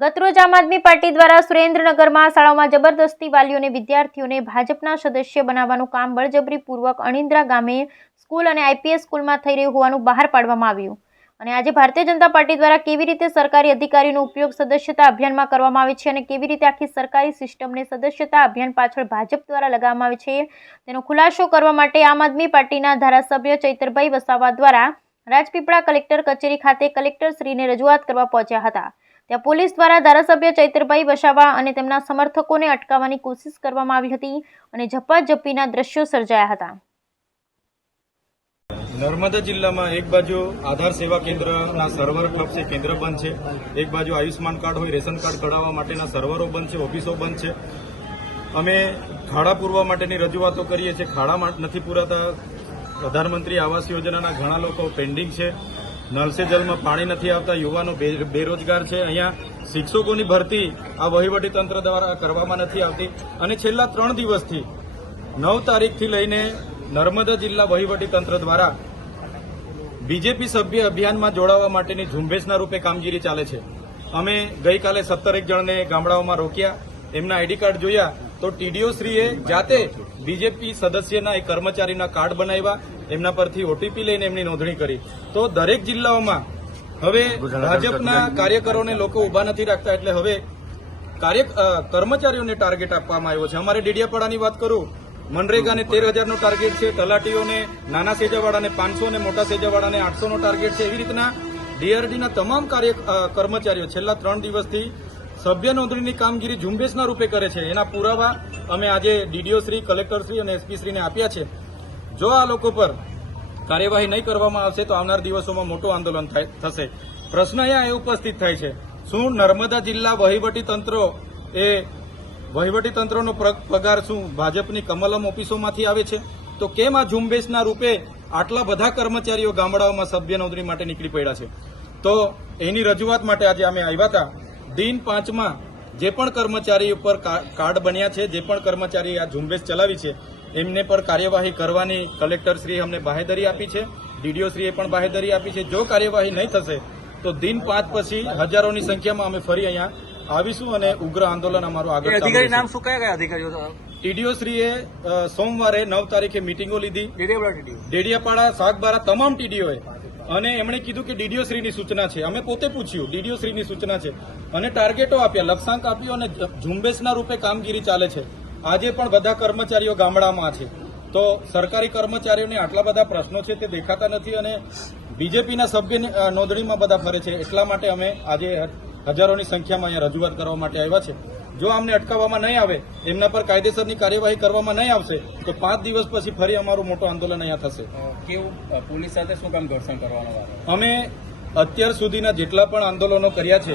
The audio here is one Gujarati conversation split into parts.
ગતરોજ આમ આદમી પાર્ટી દ્વારા સુરેન્દ્રનગરમાં શાળાઓમાં જબરદસ્તી વાલીઓને વિદ્યાર્થીઓને ભાજપના સદસ્ય બનાવવાનું કામ બળજબરીપૂર્વક અણિન્દ્રા ગામે સ્કૂલ અને આઈપીએસ સ્કૂલમાં થઈ રહ્યું હોવાનું બહાર પાડવામાં આવ્યું. અને આજે ભારતીય જનતા પાર્ટી દ્વારા કેવી રીતે સરકારી અધિકારીનો ઉપયોગ સદસ્યતા અભિયાનમાં કરવામાં આવે છે અને કેવી રીતે આખી સરકારી સિસ્ટમને સદસ્યતા અભિયાન પાછળ ભાજપ દ્વારા લગાવવામાં આવે છે, તેનો ખુલાસો કરવા માટે આમ આદમી પાર્ટીના ધારાસભ્ય ચૈતરભાઈ વસાવા દ્વારા રાજપીપળા કલેક્ટર કચેરી ખાતે કલેક્ટરશ્રીને રજૂઆત કરવા પહોંચ્યા હતા. ત્યાં પોલીસ દ્વારા ધારાસભ્ય ચૈતરભાઈ વસાવા અને તેમના સમર્થકોને અટકાવવાની કોશિશ કરવામાં આવી હતી અને ઝપાઝપીના દ્રશ્યો સર્જાયા હતા. નર્મદા જિલ્લામાં એક બાજુ આધાર સેવા કેન્દ્રના સર્વર ક્લબ છે, કેન્દ્ર બંધ છે. એક બાજુ આયુષ્માન કાર્ડ હોય, રેશન કાર્ડ કઢાવવા માટેના સર્વરો બંધ છે, ઓફિસો બંધ છે. અમે ખાડા પૂરવા માટેની રજૂઆતો કરીએ છીએ. ખાડા નથી પૂરાતા. પ્રધાનમંત્રી આવાસ યોજનાના ઘણા લોકો પેન્ડિંગ છે. સે જલમાં પાણી નથી આવતા, યુવાનો બેરોજગાર છે. અહીંયા શિક્ષકોની ભરતી આ વહીવટી તંત્ર દ્વારા કરવામાં નથી આવતી. અને છેલ્લા ત્રણ દિવસથી, નવ તારીખથી લઈને નર્મદા જિલ્લા વહીવટી તંત્ર દ્વારા બીજેપી સભ્ય અભિયાનમાં જોડાવા માટેની ઝુંબેશના રૂપે કામગીરી ચાલે છે. અમે ગઈકાલે સત્તરેક જણને ગામડાઓમાં રોક્યા. એમના આઈડી કાર્ડ જોયા. તો ટીડીઓ શ્રીએ જાતે બીજેપી સદસ્યના એક કર્મચારીના કાર્ડ બનાવ્યા એમના પરથી ઓટીપી લઈને એમની નોંધણી કરી. તો દરેક જિલ્લાઓમાં હવે ભાજપના કાર્યકરોને લોકો ઊભા નથી રાખતા એટલે હવે કાર્ય કર્મચારીઓને ટાર્ગેટ આપવામાં આવ્યો છે. અમારે ડેડિયાપાડાની વાત કરું મનરેગાને તેર હજારનો ટાર્ગેટ છે તલાટીઓને નાના સેજાવાળાને પાંચસો અને મોટા સેજાવાળાને આઠસોનો ટાર્ગેટ છે. એવી રીતના ડીઆરડીના તમામ કાર્ય કર્મચારીઓ છેલ્લા ત્રણ દિવસથી સભ્ય નોંધણીની કામગીરી ઝુંબેશના રૂપે કરે છે. એના પુરાવા અમે આજે ડીડીઓ શ્રી, કલેક્ટર શ્રી અને એસપી શ્રીને આપ્યા છે. જો આ લોકો પર કાર્યવાહી નહીં કરવામાં આવશે તો આવનાર દિવસોમાં મોટું આંદોલન થશે. પ્રશ્ન અહીંયા એ ઉપસ્થિત થાય છે. શું નર્મદા જિલ્લા વહીવટી તંત્ર એ વહીવટી તંત્રનો પગાર શું ભાજપની કમલમ ઓફિસોમાંથી આવે છે? તો કેમ આ ઝુંબેશના રૂપે આટલા બધા કર્મચારીઓ ગામડાઓમાં સભ્ય નોંધણી માટે નીકળી પડ્યા છે? તો એની રજૂઆત માટે આજે અમે આવ્યા હતા. દિન પાંચમાં જે પણ કર્મચારી ઉપર કાર્ડ બન્યા છે જે પણ કર્મચારી આ ઝુંબેશ ચલાવી છે એમને પર કાર્યવાહી કરવાની કલેક્ટરશ્રીએ અમને બાહેધરી આપી છે ડીડીઓશ્રીએ પણ બાહેધરી આપી છે. જો કાર્યવાહી નહીં થશે તો દિન પાંચ પછી હજારોની સંખ્યામાં અમે ફરી અહીંયા આવીશું અને ઉગ્ર આંદોલન અમારું આગળ અધિકારી નામ શું? કયા કયા અધિકારીઓ? ટીડીઓશ્રીએ સોમવારે નવ તારીખે મિટિંગો લીધી. ડેડિયાપાડા સાગબારા તમામ ટીડીઓએ. અને એમણે કીધું કે ડીડીઓ શ્રીની સૂચના છે. અમે પોતે પૂછ્યું ડીડીઓ શ્રીની સૂચના છે. અને ટાર્ગેટો આપ્યા લક્ષ્યાંક આપ્યો અને ઝુંબેશના રૂપે કામગીરી ચાલે છે. આજે પણ બધા કર્મચારીઓ ગામડામાં છે. તો સરકારી કર્મચારીઓને આટલા બધા પ્રશ્નો છે તે દેખાતા નથી અને બીજેપીના સભ્ય નોંધણીમાં બધા ફરે છે. એટલા માટે અમે આજે હજારોની સંખ્યામાં અહીંયા રજૂઆત કરવા માટે આવ્યા છે. જો આમને અટકાવવામાં નહીં આવે એમના પર કાયદેસરની કાર્યવાહી કરવામાં નહીં આવશે તો પાંચ દિવસ પછી ફરી અમારું મોટું આંદોલન અહીંયા થશે. કેવું પોલીસ સાથે શું કામ ઘર્ષણ કરવાનો અમે અત્યાર સુધીના જેટલા પણ આંદોલનો કર્યા છે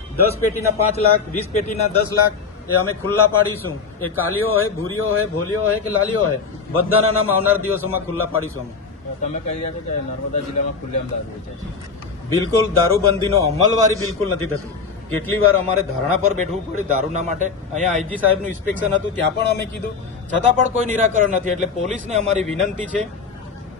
દસ પેટીના પાંચ લાખ વીસ પેટીના દસ લાખ એ અમે ખુલ્લા પાડીશું. એ કાલીઓ હોય ભૂરીઓ હોય ભોલીઓ હોય કે લાલીઓ હોય બધાના નામ આવનાર દિવસોમાં ખુલ્લા પાડીશું અમે. તમે કહી રહ્યા છો કે નર્મદા જિલ્લામાં ખુલ્લેઆમ દારૂ વેચાય બિલકુલ દારૂબંધીનો અમલવારી બિલકુલ નથી થતી. કેટલી વાર અમારે ધારણા પર બેઠવું પડ્યું દારૂના માટે. અહીંયા આઈજી સાહેબનું ઇન્સ્પેક્શન હતું ત્યાં પણ અમે કીધું. છતાં પણ કોઈ નિરાકરણ નથી એટલે પોલીસને અમારી વિનંતી છે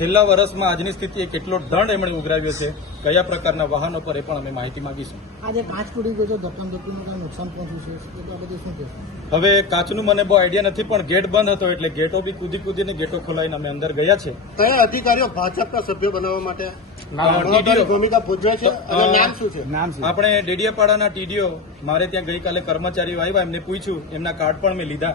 છેલ્લા વર્ષમાં આજની સ્થિતિએ કેટલો દંડ એમણે ઉઘરાવ્યો છે કયા પ્રકારના વાહનો પર એ પણ અમે માહિતી માંગીશું. આજે કાચ તૂટી ગયો છે ધક્કમ ધક્કીનું નુકસાન પહોંચ્યું છે હવે કાચનું મને બહુ આઈડિયા નથી પણ ગેટ બંધ હતો એટલે ગેટો બી કૂદી કૂદીને ગેટો ખોલાવીને અમે અંદર ગયા છે. કયા અધિકારીઓ ભાજપના સભ્યો બનાવવા માટે? ભૂમિકા ભજવે છે અને નામ શું છે? નામ આપણે ડેડિયાપાડાના ટીડીઓ મારે ત્યાં ગઈકાલે કર્મચારીઓ આવ્યા એમને પૂછ્યું એમના કાર્ડ પણ મેં લીધા.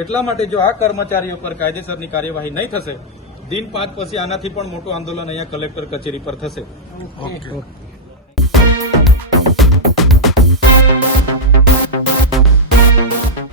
એટલા માટે જો આ કર્મચારીઓ પર કાયદેસરની કાર્યવાહી નહીં થશે, દિન પાંચ પછી આનાથી પણ મોટું આંદોલન અહીંયા કલેક્ટર કચેરી પર થશે. ઓકે